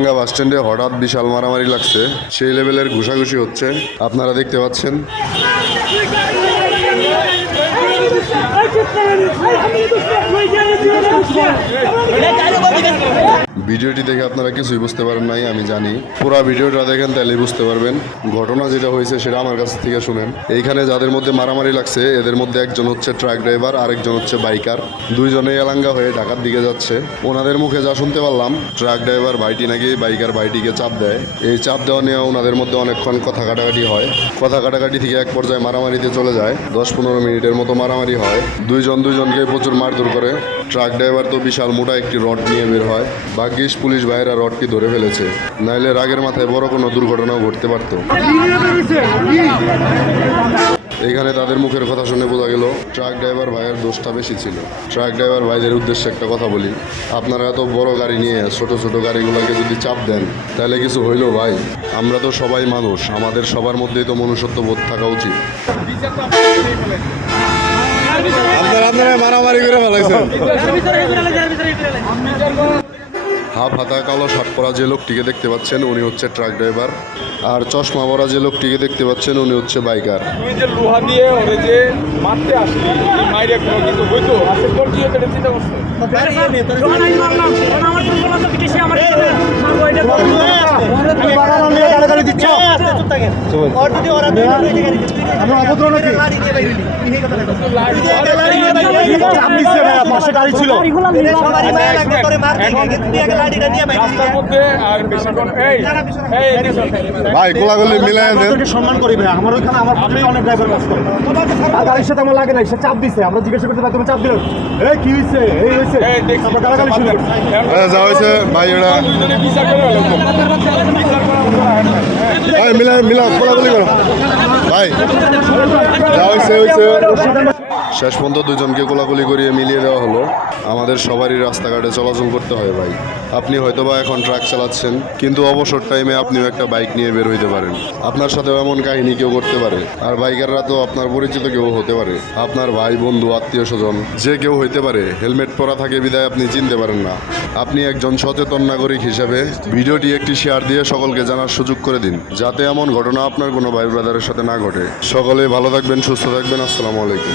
Elanga বাস স্ট্যান্ডে হঠাৎ বিশাল মারামারি লাগছে, সেই লেভেলের ঘুষাঘুষি হচ্ছে, আপনারা দেখতে পাচ্ছেন। ভিডিওটি দেখে আপনারা কিছুই বুঝতে পারেন নাই, আমি জানি। পুরো ভিডিওটা দেখেন তাহলে বুঝতে পারবেন। ঘটনা যেটা হয়েছে সেটা আমার কাছ থেকে শুনেন। এইখানে যাদের মধ্যে মারামারি লাগছে এদের মধ্যে একজন হচ্ছে ট্রাক ড্রাইভার, আরেকজন হচ্ছে বাইকার। দুইজনেই এলাঙ্গা হয়ে ঢাকার দিকে যাচ্ছে। ওনাদের মুখে যা শুনতে পারলাম, ট্রাক ড্রাইভার ভাইটি নাকি বাইকার ভাইটিকে চাপ দেয়। এই চাপ দেওয়া নিয়ে ওনাদের মধ্যে অনেকক্ষণ কথা কাটাকাটি হয়। কথা কাটাকাটি থেকে এক পর্যায়ে মারামারিতে চলে যায়। 10-15 মিনিটের মতো মারামারি হয়। দুইজনকে প্রচুর মারধর করে। ট্রাক ড্রাইভার তো বিশাল মোটা একটি রড নিয়ে বের হয়। ভাগ্যিস পুলিশ ভাইয়েরা রডটি ধরে ফেলেছে, নাইলে রাগের মাথায় বড় কোনো দুর্ঘটনাও ঘটতে পারত। এইখানে তাদের মুখের কথা শুনে বোঝা গেল ট্রাক ড্রাইভার ভাইয়ের দোষটা বেশি ছিল। ট্রাক ড্রাইভার ভাইদের উদ্দেশ্যে একটা কথা বলি, আপনারা এত বড় গাড়ি নিয়ে ছোট ছোট গাড়িগুলোকে যদি চাপ দেন তাহলে কিছু হইলো ভাই? আমরা তো সবাই মানুষ, আমাদের সবার মধ্যেই তো মনুষ্যত্ব বোধ থাকা উচিত। আপনারা মারামারি করে ফেলাইছেন। হাফ হাতা কালো শার্ট পরা যে লোকটিকে দেখতে পাচ্ছেন উনি হচ্ছে ট্রাক ড্রাইভার, আর চশমা পরা যে লোকটিকে দেখতে পাচ্ছেন উনি হচ্ছে বাইকার। তুই যে লোহা দিয়ে ওরে যে মারতে আসলি, মাইরে কোনো কিছু হইতো আসলে তোর কি হতে চিন্তা করছো? ভাই গোলাগুলি মিলাই সম্মান করি ভাই, আমার ওইখানে আমার অনেক ড্রাইভার কাজ করে, আর গাড়ির সাথে আমার লাগে না, সে চাপ দিছে, আমরা জিজ্ঞাসা করতে পারি তুমি চাপ দিল, এই কি হয়েছে, এই হয়েছে, আমরা গালাগালি শুনে যা হয়েছে ভাই, ওরা মিলা গোলাগুলি করো ভাই, যা হয়েছে। শেষ পর্যন্ত দুজনকে কোলাকুলি করিয়ে মিলিয়ে দেওয়া হলো। আমাদের সবারই রাস্তাঘাটে চলাচল করতে হয় ভাই। আপনি হয়তোবা এখন ট্রাক চালাচ্ছেন, কিন্তু অবসর টাইমে আপনিও একটা বাইক নিয়ে বের হইতে পারেন। আপনার সাথেও এমন কাহিনী কেউ করতে পারে। আর বাইকাররা তো আপনার পরিচিত কেউ হতে পারে, আপনার ভাই, বন্ধু, আত্মীয় স্বজন, যে কেউ হইতে পারে। হেলমেট পরা থাকে বিদায় আপনি চিনতে পারেন না। আপনি একজন সচেতন নাগরিক হিসেবে ভিডিওটি একটি শেয়ার দিয়ে সকলকে জানার সুযোগ করে দিন, যাতে এমন ঘটনা আপনার কোনো ভাই ব্রাদারের সাথে না ঘটে। সকলে ভালো থাকবেন, সুস্থ থাকবেন। আসসালামু আলাইকুম।